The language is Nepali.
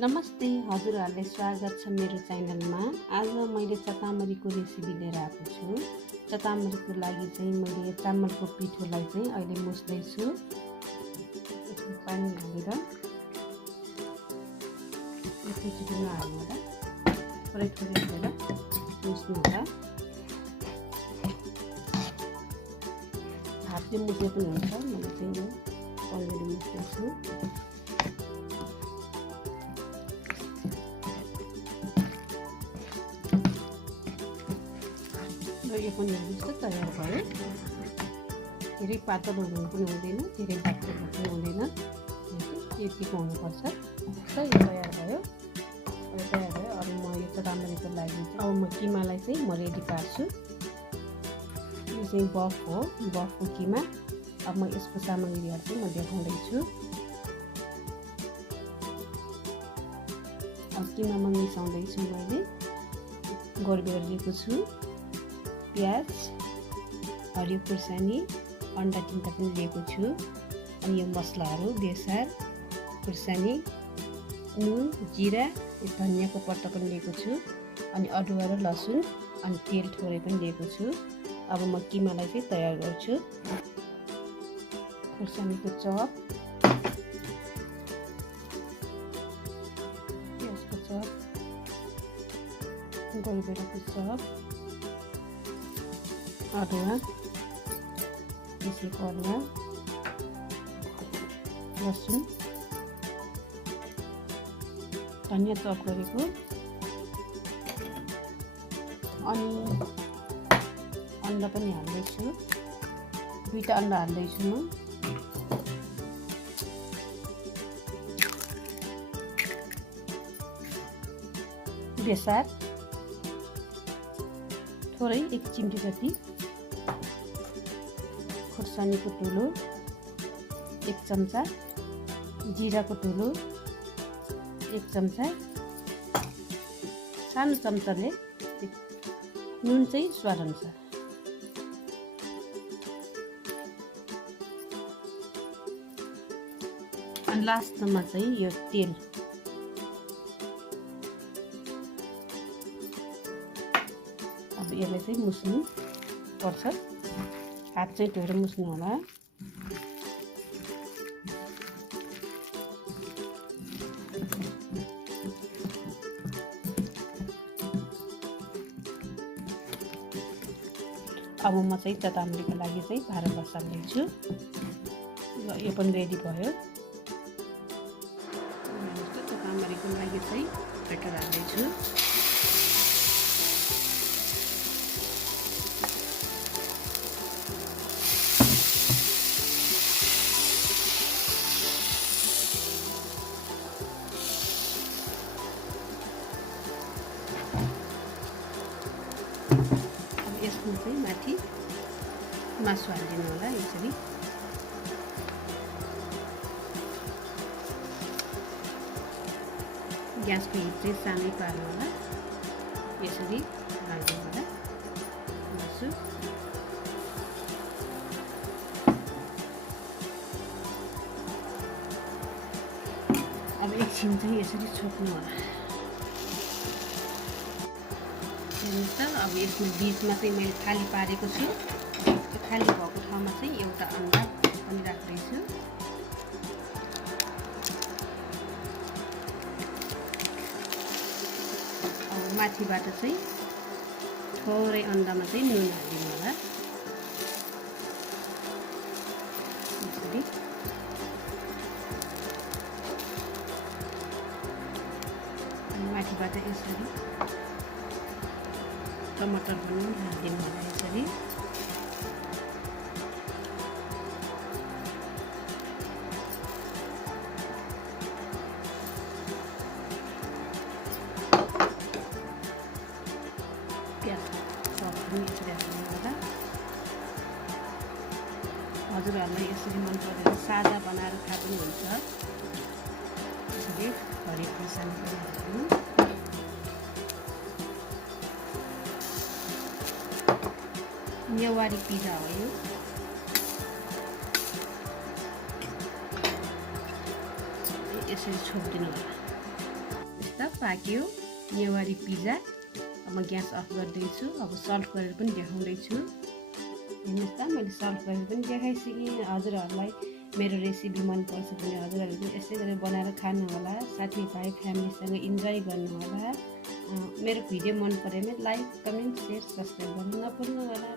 नमस्ते, हजुरहरूलाई स्वागत छ मेरो च्यानलमा। आज मैले चतामरीको रेसिपी लिएर आएको छु। चतामरीको लागि चाहिँ मैले चामलको पिठोलाई चाहिँ अहिले मुस्दैछु। पानी हालेर एकैचोटि नहाल्नु होला, थोरै थोरै हालेर मुस्नु होला। हातले मुसे पनि हुन्छ, मैले चाहिँ यो पनिर मुस्दैछु। यो पनि जस्तो तयार भयो। धेरै पातल हुनु पनि हुँदैन, धेरै पातल पनि हुँदैन, यतिको हुनुपर्छ। त यो तयार भयो। अब म यो चतामरीको लागि अब म किमालाई चाहिँ म रेडी पार्छु। यो चाहिँ बफ हो, बफको किमा। अब म यसको सामग्रीहरू चाहिँ म देखाउँदैछु। अब किमामा मिसाउँदैछु। मैले गोरबेर लिएको छु, प्याज, हरियो खुर्सानी, अन्डा तिनवटा पनि लिएको छु। अनि यो मसलाहरू बेसार, खुर्सानी, नुन, जिरा, धनियाँको पत्ता पनि लिएको छु। अनि अदुवा र लसुन, अनि तेल थोरै पनि लिएको छु। अब म किमालाई चाहिँ तयार गर्छु। खुर्सानीको चप, प्याजको चप, गोलबेडाको चप, अदुवा, पिसेको अदुवा, लसुन, धनियाँ चप गरेको, अनि अन्डा पनि हाल्दैछु। 2टा अन्डा हाल्दैछु म। बेसार थोरै 1 चिम्टी जति, खुर्सानीको धुलो 1 चम्चा, जिराको धुलो 1 चम्चा, सानो चम्चाले, नुन चाहिँ स्वाद अनुसार। अनि लास्टमा चाहिँ यो तेल। अब यसलाई चाहिँ मुस्नु पर्छ, हात चाहिँ धोएर मुस्नु होला। अब म चाहिँ चतामरीको लागि चाहिँ भाँडा बसाल्दैछु। यो पनि रेडी भयो। चतामरीको लागि चाहिँ बेटर हाल्दैछु। यसमा चाहिँ माथि मासु हालिदिनु होला। यसरी ग्यासको हिट चाहिँ सानै पार्नु होला। यसरी हालिदिनु होला मासु। अब एकछिन चाहिँ यसरी छोप्नु होला। हेर्नुहोस् त, अब यसमा बिचमा चाहिँ मैले खाली पारेको छु। त्यो खाली भएको ठाउँमा चाहिँ एउटा अन्डा पनि राख्दैछु। अब माथिबाट चाहिँ थोरै अन्डामा चाहिँ नुन हालिदिनु होला। यसरी अनि माथिबाट यसरी टमाटर पनि हालिदिनु होला। यसरी प्याज चप पनि यसरी हालिदिनु होला। हजुरहरूलाई यसरी मन परेर सादा बनाएर खाए पनि हुन्छ। यसरी हरियो खुर्सानी पनि हालिदिनु। नेवारी पिज्जा हो यो। यसरी छोपिदिनु होला। त पाक्यो नेवारी पिज्जा। अब म ग्यास अफ गर्दैछु। अब सर्भ गरेर पनि देखाउँदैछु। हेर्नुहोस् त मैले सर्भ गरेर पनि देखाइसकेँ। हजुरहरूलाई मेरो रेसिपी मनपर्छ भने हजुरहरूले पनि यस्तै गरेर बनाएर खानुहोला। साथीभाइ फ्यामिलीसँग इन्जोय गर्नुहोला। मेरो भिडियो मन पऱ्यो भने लाइक कमेन्ट सेयर सब्सक्राइब गर्न नभुल्नु होला।